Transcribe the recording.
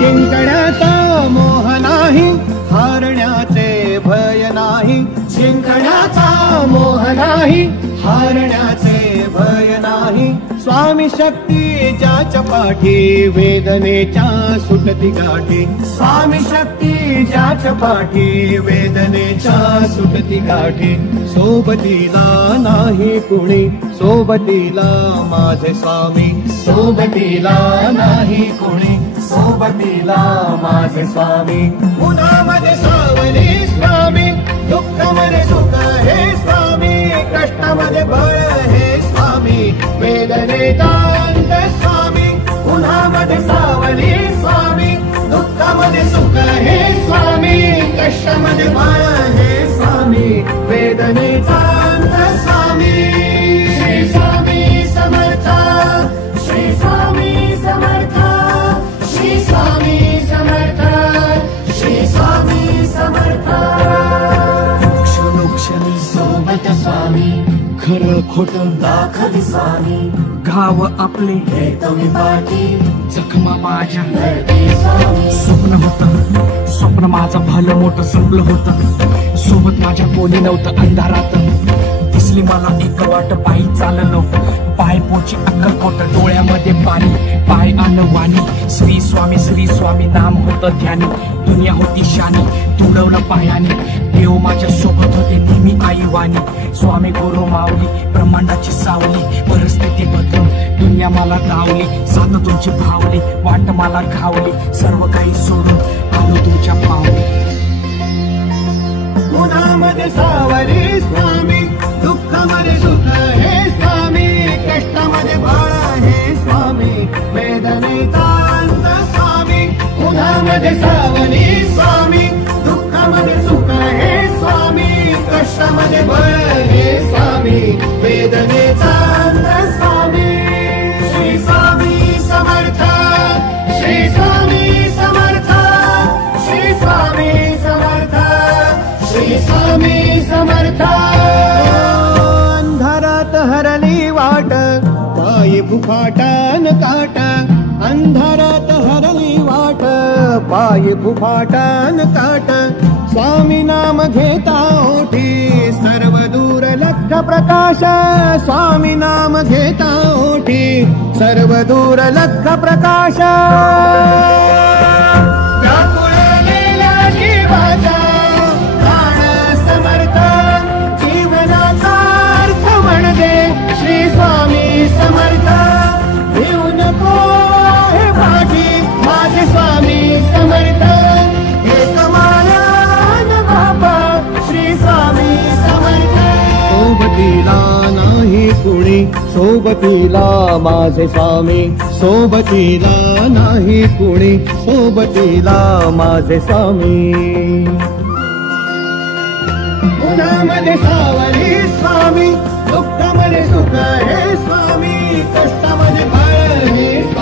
जिंकण्याचा मोह नाही, हारण्याचे भय नाही. जिंकण्याचा मोह नाही, हारण्याचे भय नाही. स्वामी शक्ती ज्याच्या पाठी, वेदनेच्या सुटती गाठी. स्वामी शक्ती ज्याच्या पाठी, वेदनेच्या सुटती गाठी. सोबतीला नाही कुणी, सोबतीला माझे स्वामी. सोबतीला नाही कुणी, सोबतीला माझे स्वामी. उन्हामध्ये सावली स्वामी, दुःखामध्ये सुख हे स्वामी. कष्टामध्ये बळ हे स्वामी, वेदनेचा अंत स्वामी. उन्हामध्ये सावली स्वामी, दुःखामध्ये सुख हे स्वामी. कष्टामध्ये बळ हे स्वामी, वेदनेचा अंत स्वामी. श्री स्वामी समर्थ, श्री स्वामी समर्थ, श्री स्वामी समर्थ, श्री स्वामी समर्थ. क्षणोक्षणी सोबत स्वामी, खरं खोटं दाखवी स्वामी. घाव आपले हे तुम्ही पाठी, जखमा माझ्या स्वामी. स्वप्न होतं, स्वप्न माझं भलं मोठं संपलं होतं. सोबत माझ्या कोणी नव्हतं अंधारात. दिसली मला एक वाट, पायी चाललो पाय पोची अक्कलकोट. डोळ्यामध्ये पाणी, पाय आण वाणी. श्री स्वामी नाम होतं ध्यानी. दुनिया होती शानी, तुडवलं पायाने. देव माझ्या सोबत होते नेहमी आई वाणी. स्वामी गुरु माऊली, ब्रह्मांडाची सावली. परिस्थिती बदलून दुनिया मला धावली. साथ तुमची भावली, वाट मला घावली. सर्व काही सोडून आलो तुमच्या पावली. उन्हामध्ये सावली स्वामी, दुःखामध्ये सुख हे स्वामी. कष्टामध्ये बळ हे स्वामी, वेदनेचा अंत स्वामी. उन्हामध्ये सावली स्वामी, दुःखामध्ये सुख हे स्वामी. कष्टामध्ये बळ हे स्वामी, वेदनेचा अंत स्वामी. श्री स्वामी समर्थ, श्री स्वामी समर्थ, श्री स्वामी समर्थ, श्री स्वामी समर्थ. अंधारात हरली वाट, पायी फुफाटान काट. अंधारात हरली वाट, पायी फुफाटान काट. स्वामी नाम घेता ओठी, सर्व दूर लख प्रकाश. स्वामी नाम घेता ओठी, सर्व दूर लख प्रकाश. व्याकुळलेल्या जीवाचा प्राण समर्थ, जीवनाचा अर्थ म्हणजे श्री स्वामी समर्थ. भिऊ नको हे पाठी, माझे स्वामी समर्थ. एक मायान बाबा श्री स्वामी समर्थ. सोबतीला नाही कुणी, सोबतीला माझे स्वामी. सोबतीला नाही कुणी, सोबतीला माझे स्वामी. उन्हामध्ये सावली स्वामी, दुःखामध्ये सुख हे स्वामी. कष्टामध्ये बळ हे स्वामी.